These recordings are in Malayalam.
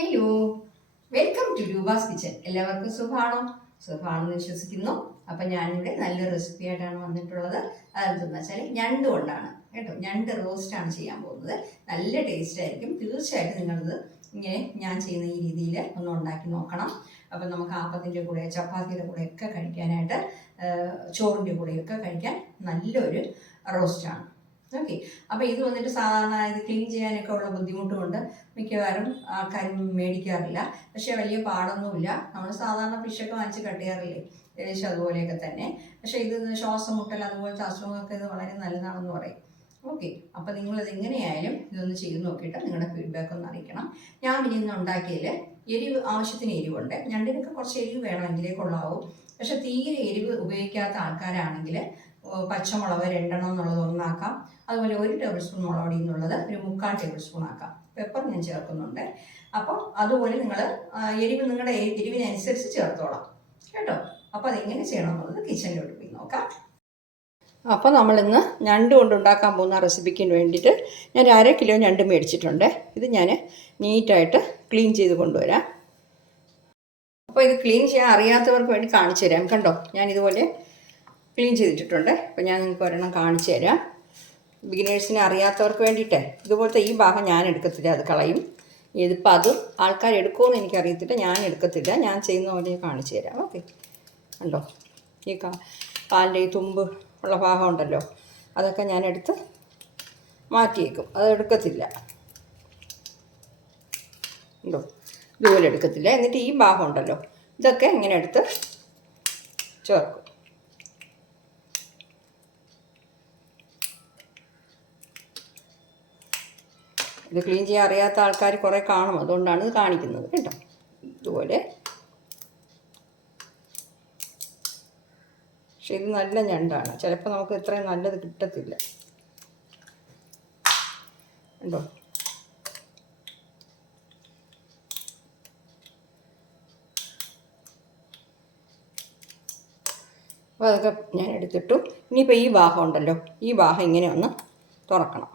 Hello, welcome to Roopa's kitchen. എല്ലാവർക്കും സുഖമാണെന്ന് വിശ്വസിക്കുന്നു. അപ്പം ഞാനിവിടെ നല്ലൊരു റെസിപ്പി ആയിട്ടാണ് വന്നിട്ടുള്ളത്. അതെന്തെന്ന് വെച്ചാൽ ഞണ്ട് കൊണ്ടാണ് കേട്ടോ. ഞണ്ട് റോസ്റ്റാണ് ചെയ്യാൻ പോകുന്നത്. നല്ല ടേസ്റ്റ് ആയിരിക്കും. തീർച്ചയായിട്ടും നിങ്ങളിത് ഇങ്ങനെ ഞാൻ ചെയ്യുന്ന ഈ രീതിയിൽ ഒന്ന് ഉണ്ടാക്കി നോക്കണം. അപ്പം നമുക്ക് ആപ്പത്തിൻ്റെ കൂടെ, ചപ്പാത്തിയുടെ കൂടെയൊക്കെ കഴിക്കാനായിട്ട്, ചോറിൻ്റെ കൂടെയൊക്കെ കഴിക്കാൻ നല്ലൊരു റോസ്റ്റാണ്. ഓക്കെ. അപ്പോൾ ഇത് വന്നിട്ട് സാധാരണ ഇത് ക്ലീൻ ചെയ്യാനൊക്കെ ഉള്ള ബുദ്ധിമുട്ടുകൊണ്ട് മിക്കവാറും ആൾക്കാരും മേടിക്കാറില്ല. പക്ഷേ വലിയ പാടൊന്നുമില്ല. നമ്മൾ സാധാരണ ഫിഷൊക്കെ വാങ്ങിച്ച് കട്ട് ചെയ്യാറില്ലേ, ഏകദേശം അതുപോലെയൊക്കെ തന്നെ. പക്ഷേ ഇത് ശ്വാസം മുട്ടൽ അതുപോലത്തെ അസുഖങ്ങൾക്ക് ഇത് വളരെ നല്ലതാണെന്ന് പറയും. ഓക്കെ. അപ്പോൾ നിങ്ങളിത് എങ്ങനെയായാലും ഇതൊന്ന് ചെയ്ത് നോക്കിയിട്ട് നിങ്ങളുടെ ഫീഡ്ബാക്ക് ഒന്ന് അറിയിക്കണം. ഞാൻ ഇനി ഇന്ന് ഉണ്ടാക്കിയതിൽ ആവശ്യത്തിന് എരിവുണ്ട്. ഞണ്ടിനൊക്കെ കുറച്ച് എരിവ് വേണമെങ്കിലേ കൊള്ളാവൂ. പക്ഷെ തീരെ എരിവ് ഉപയോഗിക്കാത്ത ആൾക്കാരാണെങ്കിൽ പച്ചമുളക് 2 എന്നുള്ളത് ഒന്നാക്കാം. അതുപോലെ 1 ടേബിൾ സ്പൂൺ മുളക് പൊടി എന്നുള്ളത് ഒരു 3/4 ടേബിൾ സ്പൂൺ ആക്കാം. പെപ്പർ ഞാൻ ചേർക്കുന്നുണ്ട്. അപ്പോൾ അതുപോലെ നിങ്ങൾ എരിവ് നിങ്ങളുടെ എരിവിനനുസരിച്ച് ചേർത്തോളാം കേട്ടോ. അപ്പോൾ അതെങ്ങനെ ചെയ്യണം എന്നുള്ളത് കിച്ചണിലോട്ട് പോയി നോക്കാം. അപ്പോൾ നമ്മളിന്ന് ഞണ്ട് കൊണ്ടുണ്ടാക്കാൻ പോകുന്ന റെസിപ്പിക്ക് വേണ്ടിയിട്ട് ഞാൻ 1/2 കിലോ ഞണ്ട് മേടിച്ചിട്ടുണ്ട്. ഇത് ഞാൻ നീറ്റായിട്ട് ക്ലീൻ ചെയ്ത് കൊണ്ടുവരാം. അപ്പോൾ ഇത് ക്ലീൻ ചെയ്യാൻ അറിയാത്തവർക്ക് വേണ്ടി കാണിച്ചു തരാം. കണ്ടോ, ഞാനിതുപോലെ ക്ലീൻ ചെയ്തിട്ടുണ്ട്. അപ്പോൾ ഞാൻ നിങ്ങൾക്ക് ഒരെണ്ണം കാണിച്ചു തരാം. ബിഗിനേഴ്സിനെ അറിയാത്തവർക്ക് വേണ്ടിയിട്ട് ഇതുപോലത്തെ ഈ ഭാഗം ഞാൻ എടുക്കത്തില്ല, അത് കളയും. ഇതിപ്പോൾ അത് ആൾക്കാർ എടുക്കുമെന്ന് എനിക്കറിയത്തില്ല, ഞാൻ എടുക്കത്തില്ല. ഞാൻ ചെയ്യുന്ന പോലെ കാണിച്ചു തരാം. ഓക്കെ. കണ്ടോ, ഈ കാലിൻ്റെ ഈ തുമ്പ് ഉള്ള ഭാഗം ഉണ്ടല്ലോ, അതൊക്കെ ഞാൻ എടുത്ത് മാറ്റിയേക്കും. അത് എടുക്കത്തില്ല. ഉണ്ടോ, ഇതുപോലെ എടുക്കത്തില്ല. എന്നിട്ട് ഈ ഭാഗം ഉണ്ടല്ലോ, ഇതൊക്കെ ഇങ്ങനെ എടുത്ത് ചേർക്കും. ഇത് ക്ലീൻ ചെയ്യാൻ അറിയാത്ത ആൾക്കാർ കുറേ കാണും, അതുകൊണ്ടാണ് ഇത് കാണിക്കുന്നത് കേട്ടോ. ഇതുപോലെ. പക്ഷെ ഇത് നല്ല ഞണ്ടാണ്. ചിലപ്പോൾ നമുക്ക് ഇത്രയും നല്ലത് കിട്ടത്തില്ല. ഉണ്ടോ, അപ്പോൾ അതൊക്കെ ഞാൻ എടുത്തിട്ടു. ഇനിയിപ്പോൾ ഈ ഭാഗം ഉണ്ടല്ലോ, ഈ ഭാഗം ഇങ്ങനെ ഒന്ന് തുറക്കണം.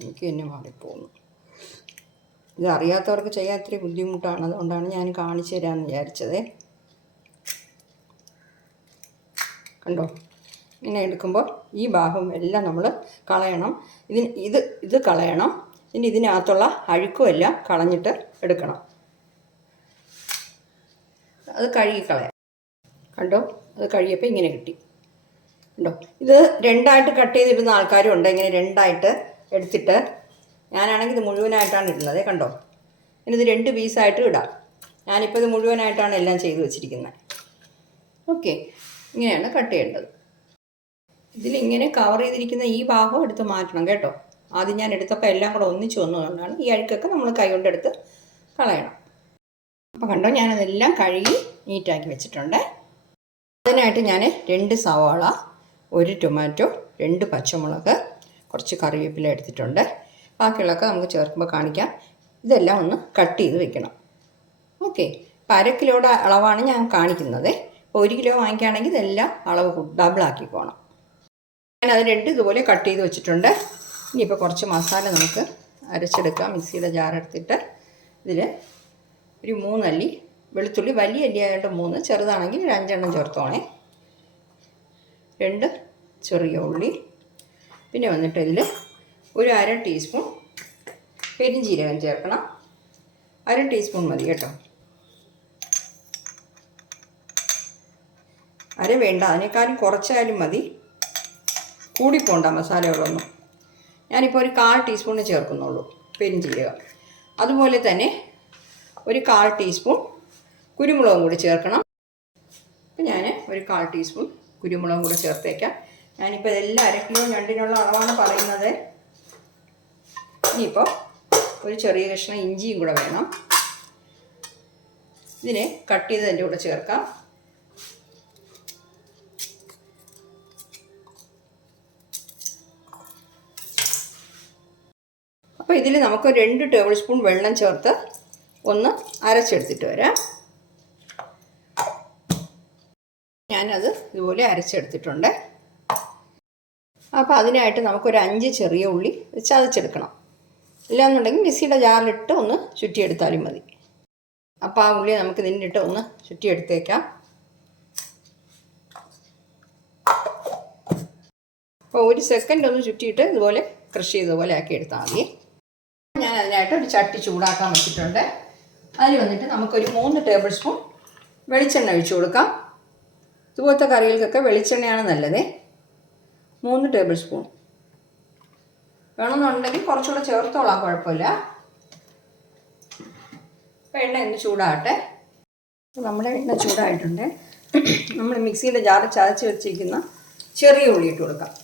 എനിക്ക് തന്നെ മാറിപ്പോകുന്നു. ഇത് അറിയാത്തവർക്ക് ചെയ്യാൻ ഇത്തിരി ബുദ്ധിമുട്ടാണ്, അതുകൊണ്ടാണ് ഞാൻ കാണിച്ചു തരാമെന്ന് വിചാരിച്ചത്. കണ്ടോ, ഇങ്ങനെ എടുക്കുമ്പോൾ ഈ ഭാഗം എല്ലാം നമ്മൾ കളയണം. ഇത് കളയണം. ഇനി ഇതിനകത്തുള്ള അഴുക്കുമെല്ലാം കളഞ്ഞിട്ട് എടുക്കണം. അത് കഴുകിക്കളയാം. കണ്ടോ, അത് കഴിയപ്പോൾ ഇങ്ങനെ കിട്ടി. ഉണ്ടോ, ഇത് 2ആയിട്ട് കട്ട് ചെയ്തിടുന്ന ആൾക്കാരും ഉണ്ട്. ഇങ്ങനെ 2ആയിട്ട് എടുത്തിട്ട്, ഞാനാണെങ്കിൽ ഇത് മുഴുവനായിട്ടാണ് ഇടുന്നത്. കണ്ടോ, ഇനി ഇത് 2 പീസായിട്ട് ഇടാം. ഞാനിപ്പോൾ ഇത് മുഴുവനായിട്ടാണ് എല്ലാം ചെയ്ത് വെച്ചിരിക്കുന്നത്. ഓക്കെ, ഇങ്ങനെയാണ് കട്ട് ചെയ്യേണ്ടത്. ഇതിലിങ്ങനെ കവർ ചെയ്തിരിക്കുന്ന ഈ ഭാഗം എടുത്ത് മാറ്റണം കേട്ടോ. ആദ്യം ഞാൻ എടുത്തപ്പോൾ എല്ലാം കൂടെ ഒന്നിച്ച് വന്നതുകൊണ്ടാണ്. ഈ അഴുക്കൊക്കെ നമ്മൾ കൈ കൊണ്ടെടുത്ത് കളയണം. അപ്പോൾ കണ്ടോ, ഞാനതെല്ലാം കഴുകി നീറ്റാക്കി വെച്ചിട്ടുണ്ട്. അതിനായിട്ട് ഞാൻ 2 സവാള, 1 ടൊമാറ്റോ, 2 പച്ചമുളക്, കുറച്ച് കറിവേപ്പില എടുത്തിട്ടുണ്ട്. ബാക്കിയുള്ളതൊക്കെ നമുക്ക് ചേർക്കുമ്പോൾ കാണിക്കാം. ഇതെല്ലാം ഒന്ന് കട്ട് ചെയ്ത് വെക്കണം. ഓക്കെ. ഇപ്പോൾ 1/2 കിലോയുടെ അളവാണ് ഞാൻ കാണിക്കുന്നത്. ഇപ്പോൾ 1 കിലോ വാങ്ങിക്കുകയാണെങ്കിൽ ഇതെല്ലാം അളവ് ഡബിളാക്കിക്കോണം. ഞാനത് 2 ഇതുപോലെ കട്ട് ചെയ്ത് വെച്ചിട്ടുണ്ട്. ഇനിയിപ്പോൾ കുറച്ച് മസാല നമുക്ക് അരച്ചെടുക്കാം. മിക്സിയുടെ ജാറെടുത്തിട്ട് ഇതിൽ ഒരു 3 അല്ലി വെളുത്തുള്ളി, വലിയ അല്ലിയായിട്ട് 3, ചെറുതാണെങ്കിൽ ഒരു 5 എണ്ണം ചേർത്തോണേ. 2 ചെറിയ ഉള്ളി. പിന്നെ വന്നിട്ട് ഇതിൽ ഒരു 1/2 ടീസ്പൂൺ പെരിഞ്ജീരകം ചേർക്കണം. 1/2 ടീസ്പൂൺ മതി കേട്ടോ. 1/2 വേണ്ട, അതിനേക്കാളും കുറച്ചായാലും മതി. കൂടിപ്പോണ്ട മസാലകളൊന്നും. ഞാനിപ്പോൾ ഒരു 1/4 ടീസ്പൂൺ ചേർക്കുന്നുള്ളൂ പെരിഞ്ജീരകം. അതുപോലെ തന്നെ ഒരു 1/4 ടീസ്പൂൺ കുരുമുളകും കൂടി ചേർക്കണം. അപ്പം ഞാൻ ഒരു 1/4 ടീസ്പൂൺ കുരുമുളകും കൂടെ ചേർത്തേക്കാം. ഞാനിപ്പോൾ ഇതെല്ലാം 1/2 കിലോ ഞണ്ടിനുള്ള അളവാണ് പറയുന്നത്. ഇനിയിപ്പോൾ ഒരു ചെറിയ കഷ്ണം ഇഞ്ചിയും കൂടെ വേണം. ഇതിനെ കട്ട് ചെയ്തതിൻ്റെ കൂടെ ചേർക്കാം. അപ്പോൾ ഇതിൽ നമുക്ക് 2 ടേബിൾ സ്പൂൺ വെള്ളം ചേർത്ത് ഒന്ന് അരച്ചെടുത്തിട്ട് വരാം. ഞാനത് ഇതുപോലെ അരച്ചെടുത്തിട്ടുണ്ട്. അപ്പോൾ അതിനായിട്ട് നമുക്കൊരു 5 ചെറിയ ഉള്ളി ചതച്ചെടുക്കണം. ഇല്ലാന്നുണ്ടെങ്കിൽ മിക്സിയുടെ ജാറിലിട്ട് ഒന്ന് ചുറ്റിയെടുത്താലും മതി. അപ്പോൾ ആ ഉള്ളി നമുക്ക് ഇതിനിട്ട് ഒന്ന് ചുറ്റിയെടുത്തേക്കാം. അപ്പോൾ 1 സെക്കൻഡ് ഒന്ന് ചുറ്റിയിട്ട് ഇതുപോലെ ക്രഷ് ചെയ്തതുപോലെ ആക്കി എടുത്താൽ മതി. ഞാൻ അതിനായിട്ട് ഒരു ചട്ടി ചൂടാക്കാൻ വെച്ചിട്ടുണ്ട്. അതിൽ വന്നിട്ട് നമുക്കൊരു 3 ടേബിൾ സ്പൂൺ വെളിച്ചെണ്ണ ഒഴിച്ചു കൊടുക്കാം. ഇതുപോലത്തെ കറികൾക്കൊക്കെ വെളിച്ചെണ്ണയാണ് നല്ലത്. 3 ടേബിൾ സ്പൂൺ വേണമെന്നുണ്ടെങ്കിൽ കുറച്ചുകൂടെ ചേർത്തോളാം, കുഴപ്പമില്ല. അപ്പോൾ എണ്ണ ഒന്ന് ചൂടാകട്ടെ. നമ്മുടെ എണ്ണ ചൂടായിട്ടുണ്ട്. നമ്മൾ മിക്സിയുടെ ജാറ് ചതച്ച് വെച്ചിരിക്കുന്ന ചെറിയ ഉള്ളി ഇട്ട് കൊടുക്കാം.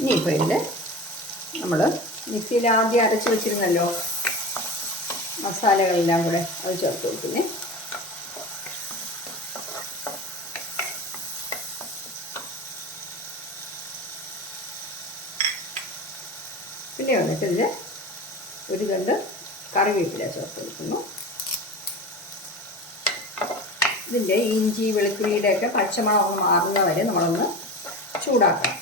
ഇനിയിപ്പോൾ ഇതിൽ നമ്മൾ മിക്സിയിൽ ആദ്യം അരച്ച് വെച്ചിരുന്നല്ലോ മസാലകളെല്ലാം കൂടെ അത് ചേർത്ത് കൊടുക്കുന്നേ. പിന്നെ വന്നിട്ട് ഇതിൽ ഒരു തണ്ട് കറിവേപ്പില ചേർത്ത് കൊടുക്കുന്നു. ഇതിൻ്റെ ഇഞ്ചി വെളുത്തുള്ളിയുടെയൊക്കെ പച്ചമണം ഒന്ന് മാറുന്ന വരെ നമ്മളൊന്ന് ചൂടാക്കണം.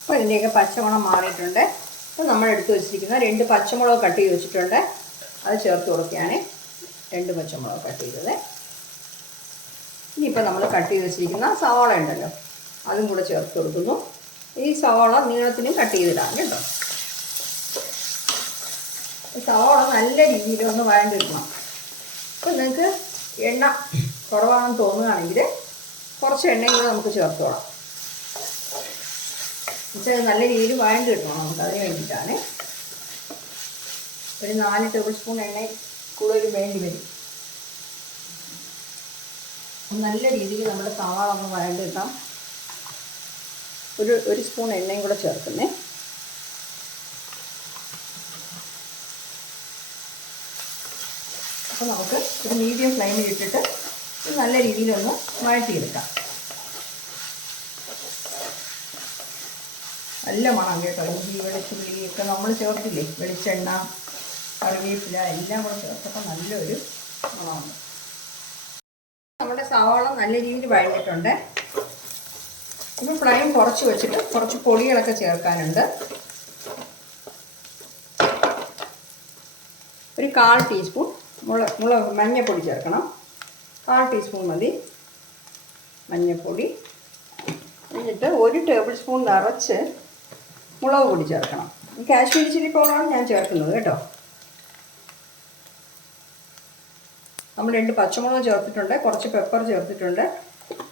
അപ്പോൾ ഇതിൻ്റെയൊക്കെ പച്ചമണം മാറിയിട്ടുണ്ട്. അപ്പോൾ നമ്മൾ എടുത്ത് വെച്ചിരിക്കുന്ന 2 പച്ചമുളക് കട്ട് ചെയ്ത് വെച്ചിട്ടുണ്ട്, അത് ചേർത്ത് കൊടുക്കുകയാണ്. 2 പച്ചമുളക് കട്ട് ചെയ്തത്. ഇനിയിപ്പോൾ നമ്മൾ കട്ട് ചെയ്ത് വെച്ചിരിക്കുന്ന സവാള ഉണ്ടല്ലോ, അതും കൂടെ ചേർത്ത് കൊടുക്കുന്നു. ഈ സവാള നീളത്തിനും കട്ട് ചെയ്തിടാം കേട്ടോ. സവാള നല്ല രീതിയിലൊന്ന് വഴണ്ടിടണം. അപ്പോൾ നിങ്ങൾക്ക് എണ്ണ കുറവാണെന്ന് തോന്നുകയാണെങ്കിൽ കുറച്ച് എണ്ണയും കൂടെ നമുക്ക് ചേർത്തോളാം. എന്നുവെച്ചാൽ നല്ല രീതിയിൽ വഴണ്ട് കിട്ടണം നമുക്ക്, അതിന് വേണ്ടിയിട്ടാണ്. ഒരു 4 ടേബിൾ സ്പൂൺ എണ്ണ കൂടുതൽ വേണ്ടി വരും. നല്ല രീതിയിൽ നമ്മുടെ സവാള ഒന്ന് വഴണ്ട് കിട്ടാം. ഒരു സ്പൂൺ എണ്ണയും കൂടെ ചേർക്കുന്നേ. അപ്പോൾ നമുക്ക് ഒരു മീഡിയം ഫ്ലെയിമിൽ ഇട്ടിട്ട് നല്ല രീതിയിലൊന്ന് വഴറ്റിയെടുക്കാം. നല്ല മണം കേട്ടോ. ഇഞ്ചി വെളുത്തുള്ളിയൊക്കെ നമ്മൾ ചേർത്തില്ലേ, വെളിച്ചെണ്ണ കറിവേപ്പില എല്ലാം കൂടെ ചേർത്തപ്പോൾ നല്ലൊരു മണമാണ്. നമ്മുടെ സവാള നല്ല രീതിയിൽ വഴറ്റിയിട്ടുണ്ട്. ഇപ്പോൾ ഫ്ലെയിം കുറച്ച് വെച്ചിട്ട് കുറച്ച് പൊടികളൊക്കെ ചേർക്കാനുണ്ട്. ഒരു 1/4 ടീസ്പൂൺ മഞ്ഞൾപ്പൊടി ചേർക്കണം. 1/4 ടീസ്പൂൺ മതി മഞ്ഞൾപ്പൊടി. എന്നിട്ട് 1 ടേബിൾ സ്പൂൺ നിറച്ച് മുളക് പൊടി ചേർക്കണം. കാശ്മീരി ചില്ലി പൗഡറാണ് ഞാൻ ചേർക്കുന്നത് കേട്ടോ. നമ്മൾ 2 പച്ചമുളക് ചേർത്തിട്ടുണ്ട്, കുറച്ച് പെപ്പർ ചേർത്തിട്ടുണ്ട്.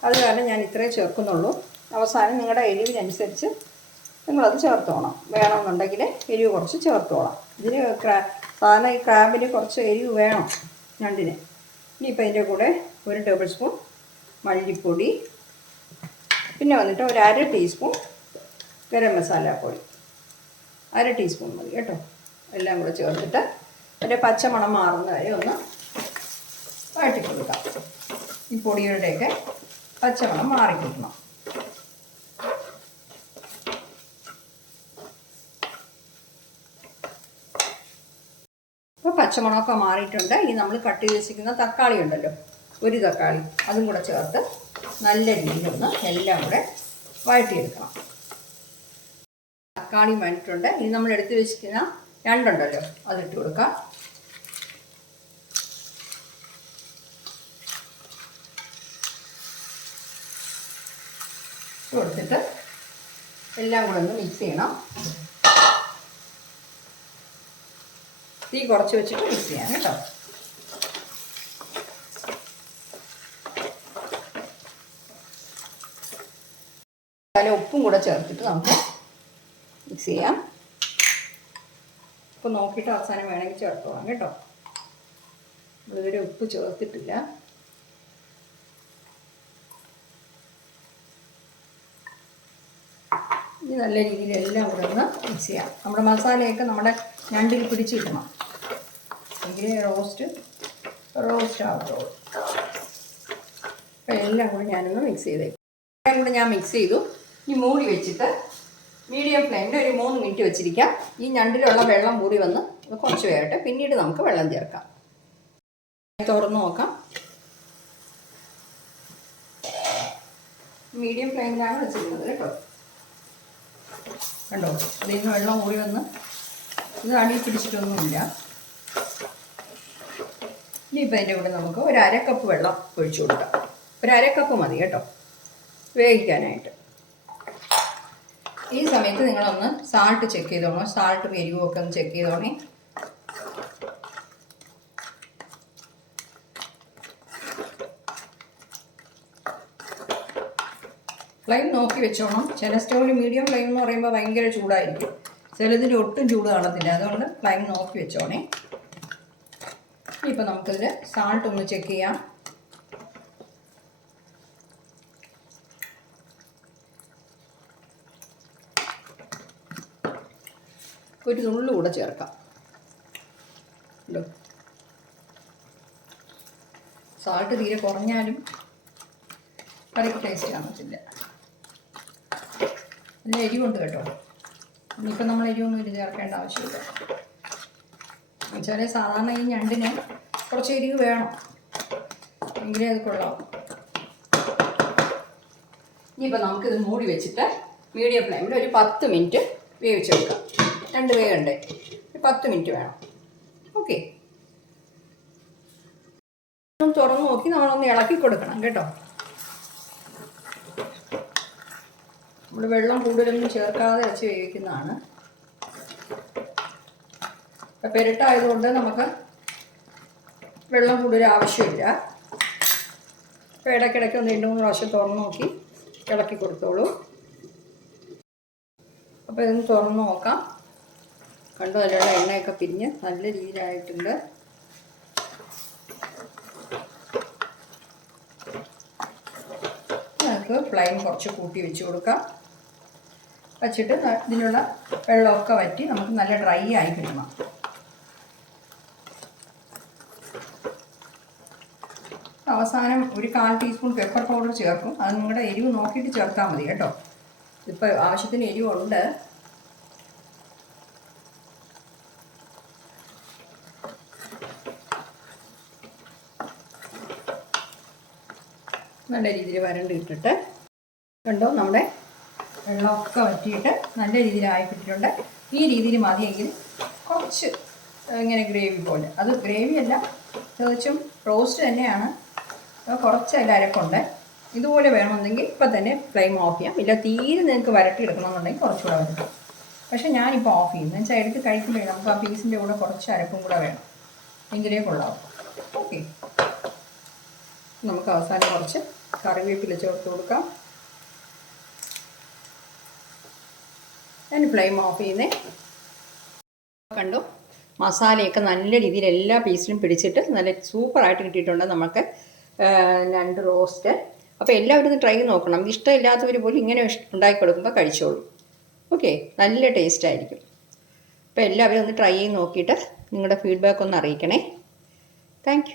അത് കാരണം ഞാൻ ഇത്രേ ചേർക്കുന്നുള്ളൂ. അവസാനം നിങ്ങളുടെ എരിവിനനുസരിച്ച് നിങ്ങളത് ചേർത്തോണം. വേണമെന്നുണ്ടെങ്കിൽ എരിവ് കുറച്ച് ചേർത്തോളാം. ഇതിന് സാധാരണ ഈ ക്രാബിന് കുറച്ച് എരിവ് വേണം ഞണ്ടിന്. ഇനിയിപ്പോൾ അതിൻ്റെ കൂടെ 1 ടേബിൾ സ്പൂൺ മല്ലിപ്പൊടി, പിന്നെ വന്നിട്ട് ഒരു 1/2 ടീസ്പൂൺ ഗരം മസാല പൊടി, 1/2 ടീസ്പൂൺ മതി കേട്ടോ. എല്ലാം കൂടെ ചേർത്തിട്ട് അതിൻ്റെ പച്ചമണം മാറുന്ന വരെ ഒന്ന് വഴറ്റി കൊടുക്കാം. ഈ പൊടികളുടെയൊക്കെ പച്ചമണം മാറിക്കിട്ടണം. അപ്പോൾ പച്ചമണമൊക്കെ മാറിയിട്ടുണ്ട്. ഇനി നമ്മൾ കട്ട് ചെയ്ത് വെച്ചിരിക്കുന്ന തക്കാളി ഉണ്ടല്ലോ, 1 തക്കാളി, അതും കൂടെ ചേർത്ത് നല്ല രീതിയിലൊന്ന് എല്ലാം കൂടെ വഴറ്റിയെടുക്കണം. തക്കാളി വഴറ്റിയിട്ടുണ്ട്. ഇനി നമ്മൾ എടുത്ത് വെച്ചിരിക്കുന്ന ഞണ്ടുണ്ടല്ലോ, അതിട്ട് കൊടുക്കാം. കൊടുത്തിട്ട് എല്ലാം കൂടെ ഒന്ന് മിക്സ് ചെയ്യണം. തീ കുറച്ച് വെച്ചിട്ട് മിക്സ് ചെയ്യാം കേട്ടോ. അതിൽ ഉപ്പും കൂടെ ചേർത്തിട്ട് നമുക്ക് മിക്സ് ചെയ്യാം. ഉപ്പ് നോക്കിയിട്ട് അവസാനം വേണമെങ്കിൽ ചേർത്തോളാം കേട്ടോ. നമ്മളിതുവരെ ഉപ്പ് ചേർത്തിട്ടില്ല. ഇനി നല്ല രീതിയിൽ എല്ലാം കൂടെ ഒന്ന് മിക്സ് ചെയ്യാം. നമ്മുടെ മസാലയൊക്കെ നമ്മുടെ ഞണ്ടിൽ പിടിച്ച് കിട്ടണം, എങ്കിലേ റോസ്റ്റ് ആവത്തുള്ളൂ. അപ്പോൾ എല്ലാം കൂടെ ഞാനൊന്ന് മിക്സ് ചെയ്തേക്കും. എല്ലാം കൂടെ ഞാൻ മിക്സ് ചെയ്തു. ഈ മൂടി വെച്ചിട്ട് മീഡിയം ഫ്ലെയിമിൽ ഒരു 3 മിനിറ്റ് വെച്ചിരിക്കാം. ഈ ഞണ്ടിലുള്ള വെള്ളം കൂടി വന്ന് അപ്പോൾ കുറച്ച് വേകട്ടെ, പിന്നീട് നമുക്ക് വെള്ളം ചേർക്കാം. തുറന്ന് നോക്കാം. മീഡിയം ഫ്ലെയിമിലാണ് വെച്ചിരുന്നത് കേട്ടോ. കണ്ടോ, ഇതിൽ നിന്ന് വെള്ളം ഊറി വന്ന് ഇത് അടി പിടിച്ചിട്ടൊന്നുമില്ല. ഇനിയിപ്പോൾ അതിൻ്റെ കൂടെ നമുക്ക് ഒരു അരക്കപ്പ് വെള്ളം ഒഴിച്ചു കൊടുക്കാം. ഒരു അരക്കപ്പ് മതി കേട്ടോ വേവിക്കാനായിട്ട്. ഈ സമയത്ത് നിങ്ങളൊന്ന് സാൾട്ട് ചെക്ക് ചെയ്തോണോ, സാൾട്ട് എരിവുമൊക്കെ ഒന്ന് ചെക്ക് ചെയ്തോണേ. ഫ്ലെയിം നോക്കി വെച്ചോണം. ചില സ്റ്റൗവിൽ മീഡിയം ഫ്ലെയിം എന്ന് പറയുമ്പോൾ ഭയങ്കര ചൂടായിരിക്കും, ചിലതിൽ ഒട്ടും ചൂട് കാണത്തില്ല. അതുകൊണ്ട് ഫ്ലെയിം നോക്കി വെച്ചോണേ. ഇപ്പോൾ നമുക്കിതിൽ സാൾട്ട് ഒന്ന് ചെക്ക് ചെയ്യാം. ഒരു നുള്ളു കൂടെ ചേർക്കാം. സാൾട്ട് തീരെ കുറഞ്ഞാലും കറിക്ക് ടേസ്റ്റ് കാണത്തില്ല. നല്ല എരിവുണ്ട് കേട്ടോ. ഇനിയിപ്പോൾ നമ്മൾ എരിവൊന്നും ഇത് ചേർക്കേണ്ട ആവശ്യമില്ല. എന്നുവെച്ചാൽ സാധാരണ ഈ ഞണ്ടിന് കുറച്ച് എരിവ് വേണം, എങ്കിലേ അത് കൊള്ളാം. ഇനിയിപ്പോൾ നമുക്കിത് മൂടി വെച്ചിട്ട് മീഡിയം ഫ്ലെയിമിൽ ഒരു 10 മിനിറ്റ് വേവിച്ചെടുക്കാം. രണ്ട് വേഗണ്ടേ, ഒരു 10 മിനിറ്റ് വേണം. ഓക്കെ, തുറന്ന് നോക്കി നമ്മളൊന്ന് ഇളക്കി കൊടുക്കണം കേട്ടോ. നമ്മൾ വെള്ളം കൂടുതലൊന്നും ചേർക്കാതെ വെച്ച് വേവിക്കുന്നതാണ്. അപ്പം പെരട്ടായതുകൊണ്ട് നമുക്ക് വെള്ളം കൂടുതൽ ആവശ്യമില്ല. അപ്പോൾ ഇടയ്ക്കിടയ്ക്ക് ഒന്ന് 2-3 പ്രാവശ്യം തുറന്ന് നോക്കി ഇളക്കി കൊടുത്തോളൂ. അപ്പോൾ ഇതൊന്ന് തുറന്ന് നോക്കാം. കണ്ടു, അതിലുള്ള എണ്ണയൊക്കെ പിരിഞ്ഞ് നല്ല രീതിയിലായിട്ടുണ്ട്. നമുക്ക് ഫ്ലെയിം കുറച്ച് കൂട്ടി വെച്ച് കൊടുക്കാം. വച്ചിട്ട് ഇതിലുള്ള വെള്ളമൊക്കെ വറ്റി നമുക്ക് നല്ല ഡ്രൈ ആയി കിട്ടണം. അവസാനം ഒരു 1/4 ടീസ്പൂൺ പെപ്പർ പൗഡർ ചേർക്കും. അത് നിങ്ങളുടെ എരിവ് നോക്കിയിട്ട് ചേർത്താൽ മതി കേട്ടോ. ഇപ്പോൾ ആവശ്യത്തിന് എരിവുണ്ട്. നല്ല രീതിയിൽ വരണ്ട് ഇട്ടിട്ട് കണ്ടോ, നമ്മുടെ വെള്ളമൊക്കെ വറ്റിയിട്ട് നല്ല രീതിയിലായി കിട്ടിയിട്ടുണ്ട്. ഈ രീതിയിൽ മതിയെങ്കിൽ കുറച്ച് ഇങ്ങനെ ഗ്രേവി പോലെ, അത് ഗ്രേവിയല്ല, തികച്ചും റോസ്റ്റ് തന്നെയാണ്. കുറച്ച് അതിൽ അരക്കുണ്ട്. ഇതുപോലെ വേണമെന്നെങ്കിൽ ഇപ്പം തന്നെ ഫ്ലെയിം ഓഫ് ചെയ്യാം. ഇല്ല തീരെ നിങ്ങൾക്ക് വരട്ടിയെടുക്കണമെന്നുണ്ടെങ്കിൽ കുറച്ചുകൂടെ വരട്ടും. പക്ഷേ ഞാനിപ്പോൾ ഓഫ് ചെയ്യും. എന്ന് വെച്ചാൽ എടുത്ത് കഴിക്കുമ്പോഴേ നമുക്ക് ആ പീസിൻ്റെ കൂടെ കുറച്ച് അരപ്പും കൂടെ വേണം, എങ്കിലേ കൊള്ളാവും. ഓക്കെ, നമുക്ക് അവസാനം കുറച്ച് കറിവേപ്പില ചേർത്ത് കൊടുക്കാം. ഞാൻ ഫ്ലെയിം ഓഫ് ചെയ്യുന്നേ. കണ്ടു, മസാലയൊക്കെ നല്ല രീതിയിൽ എല്ലാ പീസിലും പിടിച്ചിട്ട് നല്ല സൂപ്പറായിട്ട് കിട്ടിയിട്ടുണ്ട് നമുക്ക് ഞണ്ട് റോസ്റ്റ്. അപ്പോൾ എല്ലാവരും ഇത് ട്രൈ ചെയ്ത് നോക്കണം. ഇഷ്ടമില്ലാത്തവർ പോലും ഇങ്ങനെ ഉണ്ടാക്കി കൊടുക്കുമ്പോൾ കഴിച്ചോളൂ. ഓക്കെ, നല്ല ടേസ്റ്റ് ആയിരിക്കും. അപ്പോൾ എല്ലാവരും ഒന്ന് ട്രൈ ചെയ്ത് നോക്കിയിട്ട് നിങ്ങളുടെ ഫീഡ്ബാക്ക് ഒന്ന് അറിയിക്കണേ. താങ്ക്